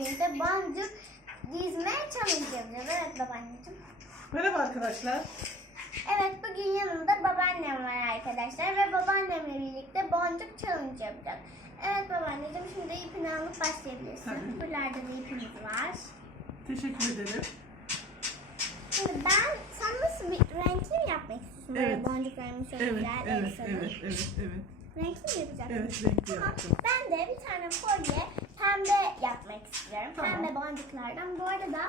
birlikte boncuk dizme challenge yapacağız. Evet babaanneciğim. Merhaba arkadaşlar. Evet bugün yanımda babaannem var arkadaşlar ve babaannemle birlikte boncuk challenge yapacağız. Evet babaanneciğim şimdi ipini alıp başlayabilirsin. Tabii. Buralarda da ipimiz var. Teşekkür ederim. Şimdi ben sen nasıl bir renkli mi yapmak istiyorsun? Böyle Evet. boncuklarımız çok Evet, güzel. evet, elbiseli. evet, evet, evet. Renkli mi yapacaksın? Evet, renkli Tamam. yapacağım. Ben de bir tane kolye pembe yapmak istiyorum. Tamam. Pembe boncuklardan. Bu arada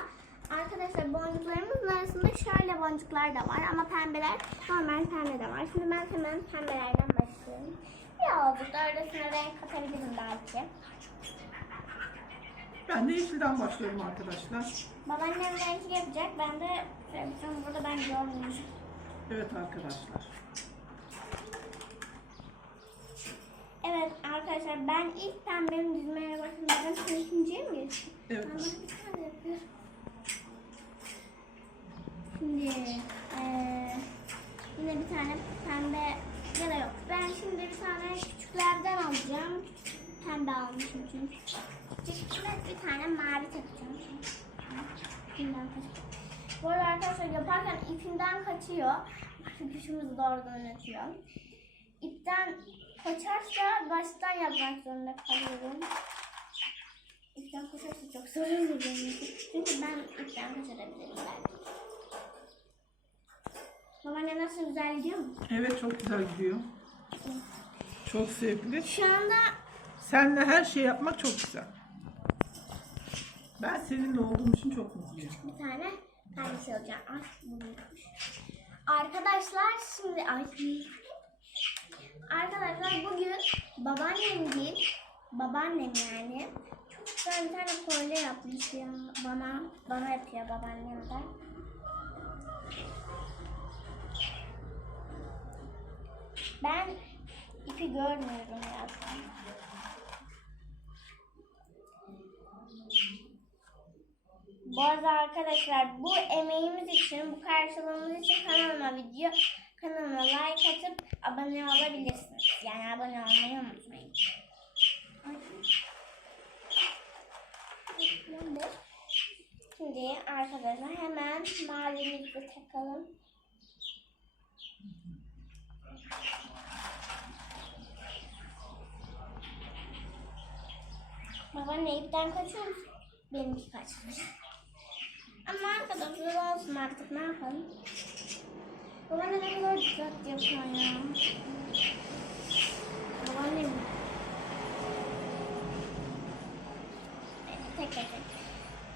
arkadaşlar boncuklarımızın arasında şöyle boncuklar da var ama pembeler normal pembe de var. Şimdi ben hemen pembelerden başlıyorum. Birazcık da arasına renk katabilirim belki. Ben de yeşilden başlıyorum arkadaşlar. Babaannem renkli yapacak. Ben de burada ben görmüyorum. Evet arkadaşlar. Evet arkadaşlar ben ilk pembemi dizmeye başladım. Şimdi ikinciye mi geçtim? Evet. Ben bir tane yapıyorum. Şimdi eee, yine bir tane pembe ya da yok. Ben şimdi bir tane küçüklerden alacağım. Küçük pembe almışım çünkü. Küçük ve bir tane mavi takacağım. İpimden kaçıyor. Bu arada arkadaşlar yaparken ipimden kaçıyor. Çünkü şumuzu doğrudan yönetiyor. İpten kaçarsa baştan yapmak zorunda kalıyorum. İpten kaçarsa çok zor olur benim. Çünkü ben ipten kaçırabilirim belki. Babaanne nasıl güzel gidiyor mu? Evet çok güzel gidiyor. Çok zevkli. Şu anda Seninle her şey yapmak çok güzel. Ben seninle olduğum için çok mutluyum. bir tane pembesi alacağım. Ay bunu yapmış. Arkadaşlar şimdi ay Arkadaşlar bugün babaannem değil, babaannem yani çok güzel bir tane kolye yapmış ya bana, bana yapıyor babaannem de. Ben ipi görmüyorum ya. Bu arada arkadaşlar bu emeğimiz için, bu karşılığımız için kanalıma video, kanalıma like atıp abone olabilirsiniz. Yani abone olmayı unutmayın. Ay. Şimdi arkadaşlar hemen mavimizi takalım. Baba ne ipten kaçıyor musun? Benimki kaçmış. Ama arkadaşlar olsun artık ne yapalım. Baba ne kadar güzel yapıyor ya. Baba ne mi? Tek tek.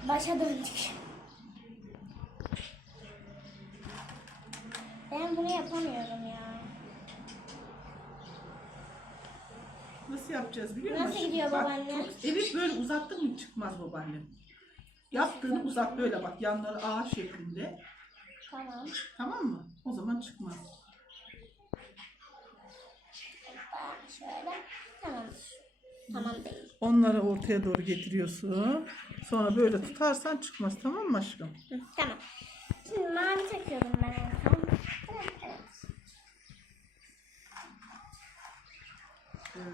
Başa döndük. Ben bunu yapamıyorum ya. Nasıl yapacağız biliyor musun? Nasıl gidiyor Bak, babaanne? çok- Evet böyle uzattın mı çıkmaz babaannem. Yaptığını uzat böyle bak yanları ağ şeklinde. Tamam. Tamam mı? O zaman çıkmaz. Şöyle. Tamamdır. Tamam değil. Onları ortaya doğru getiriyorsun. Sonra böyle tutarsan çıkmaz tamam mı aşkım? Hı, tamam. Şimdi mavi takıyorum ben en son.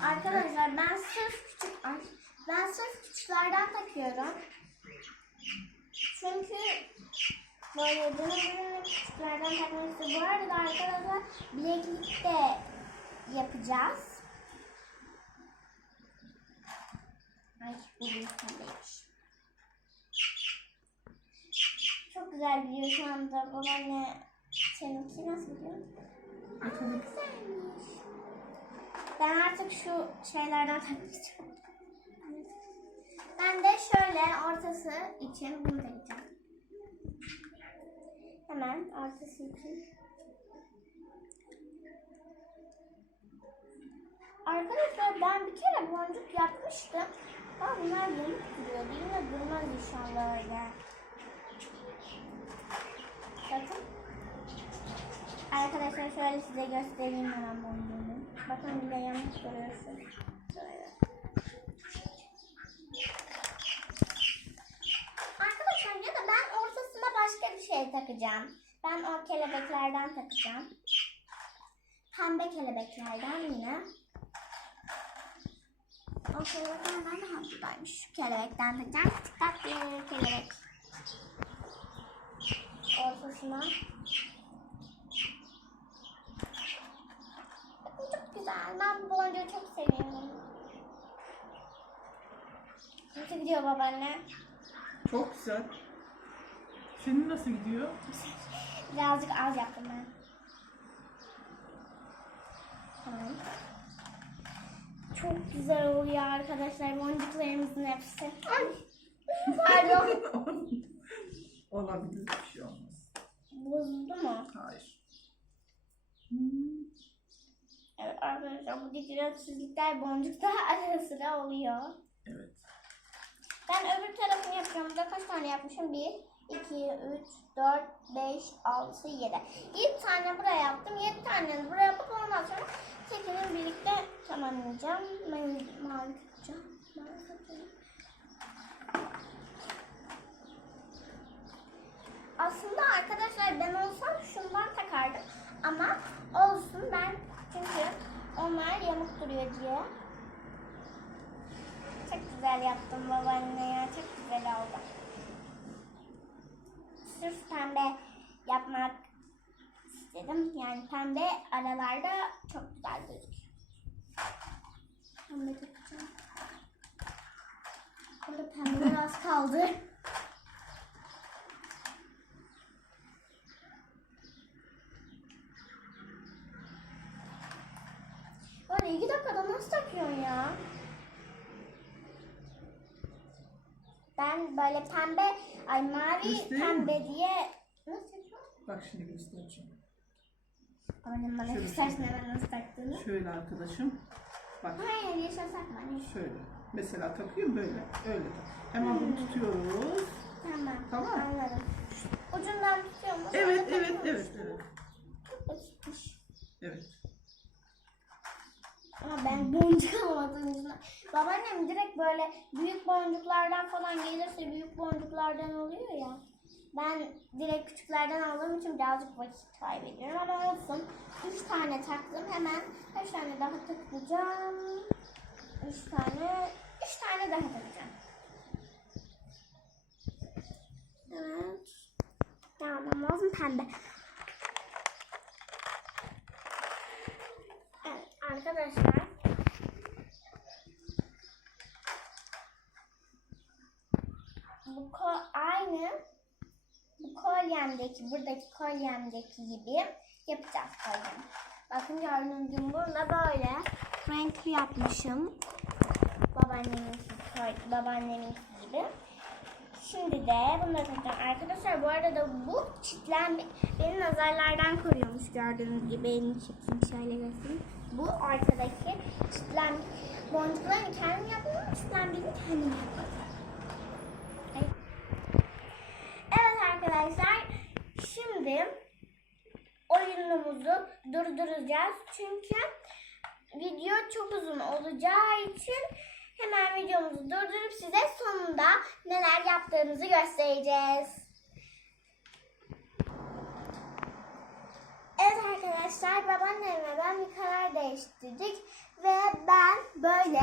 Arkadaşlar ben sırf küçük ben sırf küçüklerden takıyorum. Böyle bunu böyle küçüklerden. Bu arada arkadaşlar bileklik de yapacağız. Ay bu tandaymış. Çok güzel gidiyor şu anda. Babaanne seninki nasıl gidiyor? Bakalım. Güzelmiş. Ben artık şu şeylerden takacağım. Ben de şöyle ortası için bunu takacağım. Hemen ortası için. Arkadaşlar ben bir kere boncuk yapmıştım. Ama bunlar yeni duruyordu. Yine durmaz inşallah öyle. Bakın. Arkadaşlar şöyle size göstereyim hemen boncuğumu. Bakın bile yanlış görüyorsunuz. Şöyle. Arkadaşlar ya da ben ortasına başka bir şey takacağım. Ben o kelebeklerden takacağım. Pembe kelebeklerden yine. O kelebekler nerede? Ha buradaymış. Şu kelebekten takacağım. Küçük tatlı kelebek. Ortasına. Çok güzel. Ben boncuğu çok seviyorum. Nasıl gidiyor babaanne? Çok güzel. Senin nasıl gidiyor? Birazcık az yaptım ben. Tamam. Çok güzel oluyor arkadaşlar boncuklarımızın hepsi. Ay. Pardon. Olabilir bir şey olmaz. Bozuldu mu? Hayır. Hmm. Evet arkadaşlar bu dikkatsizlikler boncukta ara sıra oluyor. Evet. Ben öbür tarafını yapacağım. Burada kaç tane yapmışım? 1, 2, 3, 4, 5, 6, 7. 7 tane buraya yaptım. 7 tane buraya yapıp ondan sonra tekini birlikte tamamlayacağım. Ben mavi. Mavi tutacağım. Aslında arkadaşlar ben olsam şundan takardım. Ama olsun ben çünkü onlar yamuk duruyor diye. Çok güzel yaptın babaanne ya. Çok güzel oldu. Sırf pembe yapmak istedim. Yani pembe aralarda çok güzel gözüküyor. Pembe yapacağım. Burada pembeler az kaldı. Böyle iki dakikada nasıl takıyorsun ya? Ben böyle pembe, ay mavi Göstereyim pembe diye nasıl yapıyorsun? Bak şimdi göstereceğim. Annem bana Şöyle, göstersin şöyle. hemen nasıl taktığını. Şöyle arkadaşım. Bak Hayır yeşil takma. yeşil. şöyle. Mesela takıyorum böyle. Öyle tak. Hemen bunu tutuyoruz. Tamam. Tamam. Anladım. Ucundan tutuyor musun? Evet, Sonra evet, takıyor evet, musun? evet. Çok basitmiş. Evet. Ama ben boncuk almadığım için. Babaannem direkt böyle büyük boncuklardan falan gelirse büyük boncuklardan oluyor ya. Ben direkt küçüklerden aldığım için birazcık vakit kaybediyorum ama olsun. Üç tane taktım hemen. Kaç tane daha takacağım? Üç tane. Üç tane daha takacağım. Evet. Tamam lazım pembe. Evet arkadaşlar. Bu ko aynı bu kolyemdeki buradaki kolyemdeki gibi yapacağız kolyemi. Bakın gördüğünüz gibi burada böyle renkli yapmışım. Babaannemin babaannemin gibi. Şimdi de bunları takacağım. Arkadaşlar bu arada bu çitlen beni nazarlardan koruyormuş gördüğünüz gibi. Elini çekeyim şöyle göstereyim. Bu arkadaki çitlen boncuklarını kendim ama çitlendiğini kendim yapmadım. Evet. Evet arkadaşlar şimdi oyunumuzu durduracağız. Çünkü video çok uzun olacağı için hemen videomuzu durdurup size sonunda neler yaptığımızı göstereceğiz. Evet arkadaşlar babaannemle ben bir karar değiştirdik ve ben böyle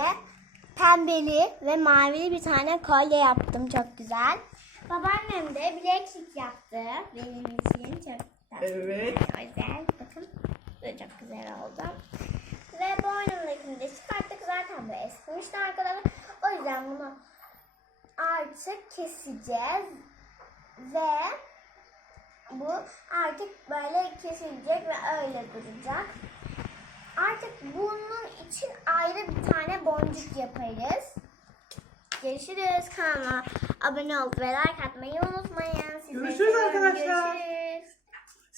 pembeli ve mavili bir tane kolye yaptım çok güzel. Babaannem de bileklik yaptı benim için çok Evet. Güzel. Bakın. Bu da çok güzel oldu. Ve boynumdakini de çıkarttık. Zaten bu eskimişti arkadaşlar. O yüzden bunu artık keseceğiz. Ve bu artık böyle kesilecek ve öyle duracak. Artık bunun için ayrı bir tane boncuk yaparız. Görüşürüz. Kanalıma abone olup ve like atmayı unutmayın. Sizleri Görüşürüz arkadaşlar. Görüşürüz.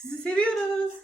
Sizi seviyoruz.